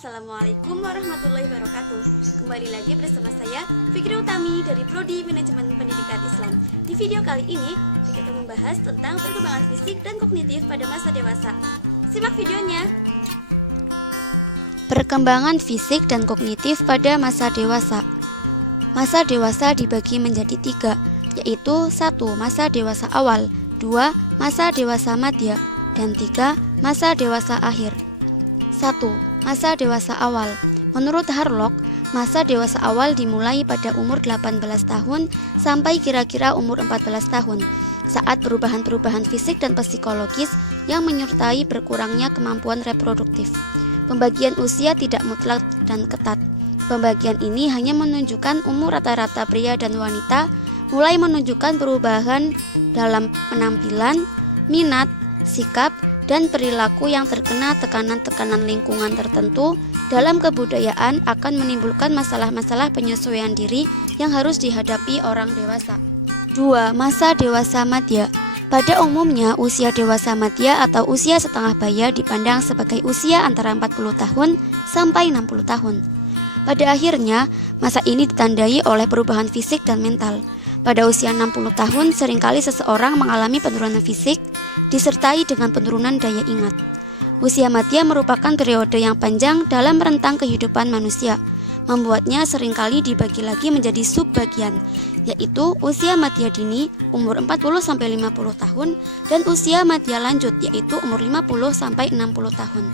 Assalamualaikum warahmatullahi wabarakatuh. Kembali lagi bersama saya Fikri Utami dari Prodi Manajemen Pendidikan Islam. Di video kali ini kita akan membahas tentang perkembangan fisik dan kognitif pada masa dewasa. Simak videonya. Perkembangan fisik dan kognitif pada masa dewasa. Masa dewasa dibagi menjadi 3, yaitu 1. Masa dewasa awal, 2. Masa dewasa madya, dan 3. Masa dewasa akhir. 1. Masa dewasa awal. Menurut Harlock, masa dewasa awal dimulai pada umur 18 tahun sampai kira-kira umur 14 tahun, saat perubahan-perubahan fisik dan psikologis yang menyertai berkurangnya kemampuan reproduktif. Pembagian usia tidak mutlak dan ketat. Pembagian ini hanya menunjukkan umur rata-rata pria dan wanita, mulai menunjukkan perubahan dalam penampilan, minat, sikap, dan perilaku yang terkena tekanan-tekanan lingkungan tertentu dalam kebudayaan akan menimbulkan masalah-masalah penyesuaian diri yang harus dihadapi orang dewasa. 2. Masa dewasa madya. Pada umumnya, usia dewasa madya atau usia setengah baya dipandang sebagai usia antara 40 tahun sampai 60 tahun. Pada akhirnya, masa ini ditandai oleh perubahan fisik dan mental. Pada usia 60 tahun, seringkali seseorang mengalami penurunan fisik disertai dengan penurunan daya ingat. Usia madya merupakan periode yang panjang dalam rentang kehidupan manusia, membuatnya seringkali dibagi lagi menjadi subbagian, yaitu usia madya dini umur 40-50 tahun dan usia madya lanjut yaitu umur 50-60 tahun.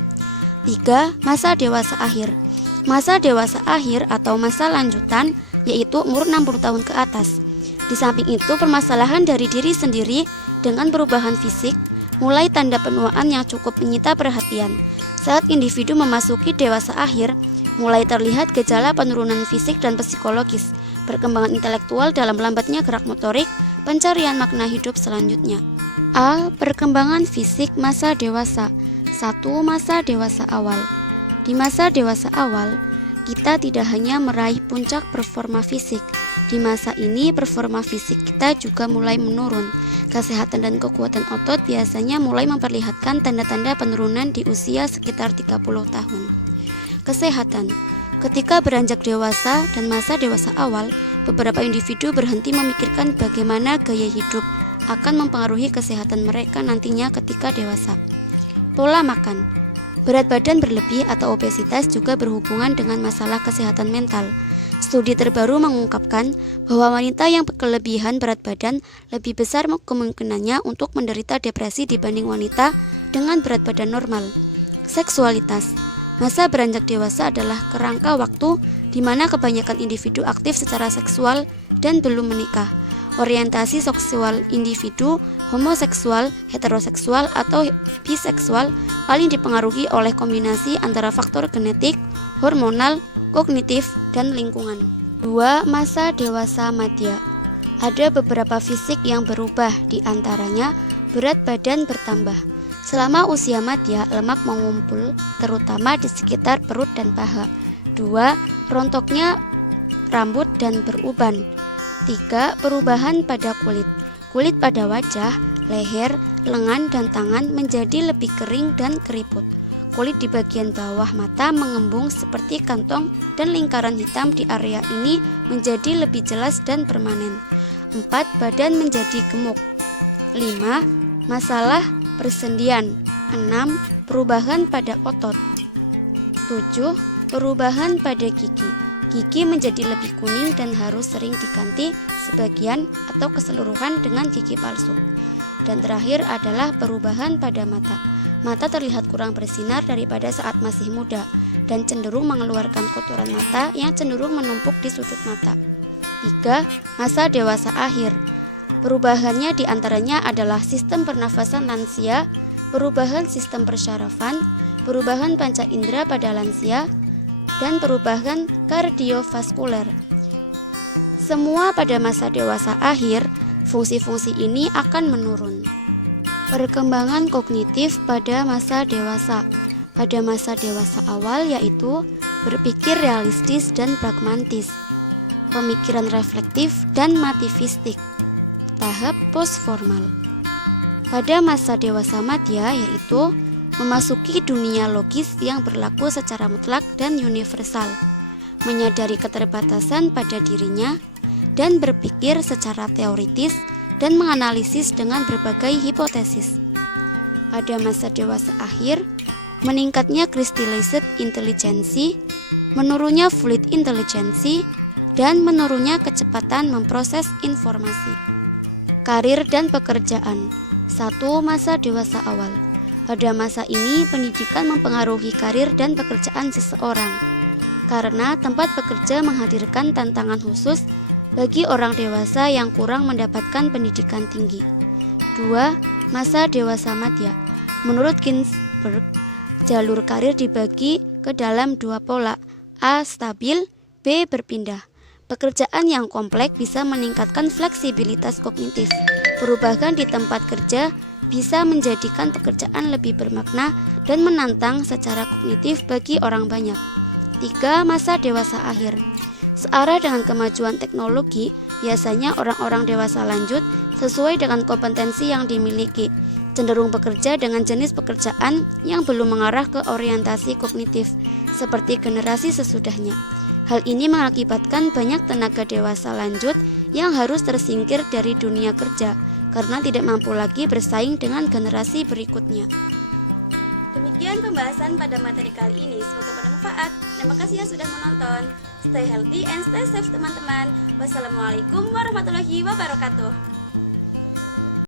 3. Masa dewasa akhir. Masa dewasa akhir atau masa lanjutan yaitu umur 60 tahun ke atas. Di samping itu, permasalahan dari diri sendiri dengan perubahan fisik, mulai tanda penuaan yang cukup menyita perhatian. Saat individu memasuki dewasa akhir, mulai terlihat gejala penurunan fisik dan psikologis, perkembangan intelektual dalam lambatnya gerak motorik, pencarian makna hidup selanjutnya. A. Perkembangan fisik masa dewasa. 1. Masa dewasa awal. Di masa dewasa awal, kita tidak hanya meraih puncak performa fisik. Di masa ini, performa fisik kita juga mulai menurun. Kesehatan dan kekuatan otot biasanya mulai memperlihatkan tanda-tanda penurunan di usia sekitar 30 tahun. Kesehatan. Ketika beranjak dewasa dan masa dewasa awal, beberapa individu berhenti memikirkan bagaimana gaya hidup akan mempengaruhi kesehatan mereka nantinya ketika dewasa. Pola makan. Berat badan berlebih atau obesitas juga berhubungan dengan masalah kesehatan mental. Studi terbaru mengungkapkan bahwa wanita yang kelebihan berat badan lebih besar kemungkinannya untuk menderita depresi dibanding wanita dengan berat badan normal. Seksualitas. Masa beranjak dewasa adalah kerangka waktu di mana kebanyakan individu aktif secara seksual dan belum menikah. Orientasi seksual individu homoseksual, heteroseksual, atau biseksual paling dipengaruhi oleh kombinasi antara faktor genetik, hormonal, kognitif, dan lingkungan. 2. Masa dewasa madya. Ada beberapa fisik yang berubah, di antaranya berat badan bertambah. Selama usia madya, lemak mengumpul, terutama di sekitar perut dan paha. 2. Rontoknya rambut dan beruban. 3. Perubahan pada kulit. Kulit pada wajah, leher, lengan, dan tangan menjadi lebih kering dan keriput. Kulit di bagian bawah mata mengembung seperti kantong dan lingkaran hitam di area ini menjadi lebih jelas dan permanen. 4. Badan menjadi gemuk. 5. Masalah persendian. 6. Perubahan pada otot. 7. Perubahan pada gigi. Gigi menjadi lebih kuning dan harus sering diganti sebagian atau keseluruhan dengan gigi palsu. Dan terakhir adalah perubahan pada mata. Mata terlihat kurang bersinar daripada saat masih muda dan cenderung mengeluarkan kotoran mata yang cenderung menumpuk di sudut mata. 3. Masa dewasa akhir. Perubahannya diantaranya adalah sistem pernafasan lansia, perubahan sistem persyarafan, perubahan panca indera pada lansia, dan perubahan kardiovaskuler. Semua pada masa dewasa akhir, fungsi-fungsi ini akan menurun. Perkembangan kognitif pada masa dewasa. Pada masa dewasa awal yaitu berpikir realistis dan pragmatis, pemikiran reflektif dan motivistik, tahap postformal. Pada masa dewasa madya yaitu memasuki dunia logis yang berlaku secara mutlak dan universal, menyadari keterbatasan pada dirinya, dan berpikir secara teoritis dan menganalisis dengan berbagai hipotesis. Pada masa dewasa akhir, meningkatnya crystallized intelligency, menurunnya fluid intelligency, dan menurunnya kecepatan memproses informasi. Karir dan pekerjaan. 1. Masa dewasa awal. Pada masa ini, pendidikan mempengaruhi karir dan pekerjaan seseorang, karena tempat bekerja menghadirkan tantangan khusus bagi orang dewasa yang kurang mendapatkan pendidikan tinggi. 2. Masa dewasa madya. Menurut Ginsberg, jalur karir dibagi ke dalam 2 pola, A. Stabil, B. Berpindah. Pekerjaan yang kompleks bisa meningkatkan fleksibilitas kognitif. Perubahan di tempat kerja bisa menjadikan pekerjaan lebih bermakna dan menantang secara kognitif bagi orang banyak. 3. Masa dewasa akhir. Searah dengan kemajuan teknologi, biasanya orang-orang dewasa lanjut sesuai dengan kompetensi yang dimiliki, cenderung bekerja dengan jenis pekerjaan yang belum mengarah ke orientasi kognitif, seperti generasi sesudahnya. Hal ini mengakibatkan banyak tenaga dewasa lanjut yang harus tersingkir dari dunia kerja karena tidak mampu lagi bersaing dengan generasi berikutnya. Demikian pembahasan pada materi kali ini, semoga bermanfaat. Terima kasih yang sudah menonton. Stay healthy and stay safe teman-teman. Wassalamualaikum warahmatullahi wabarakatuh.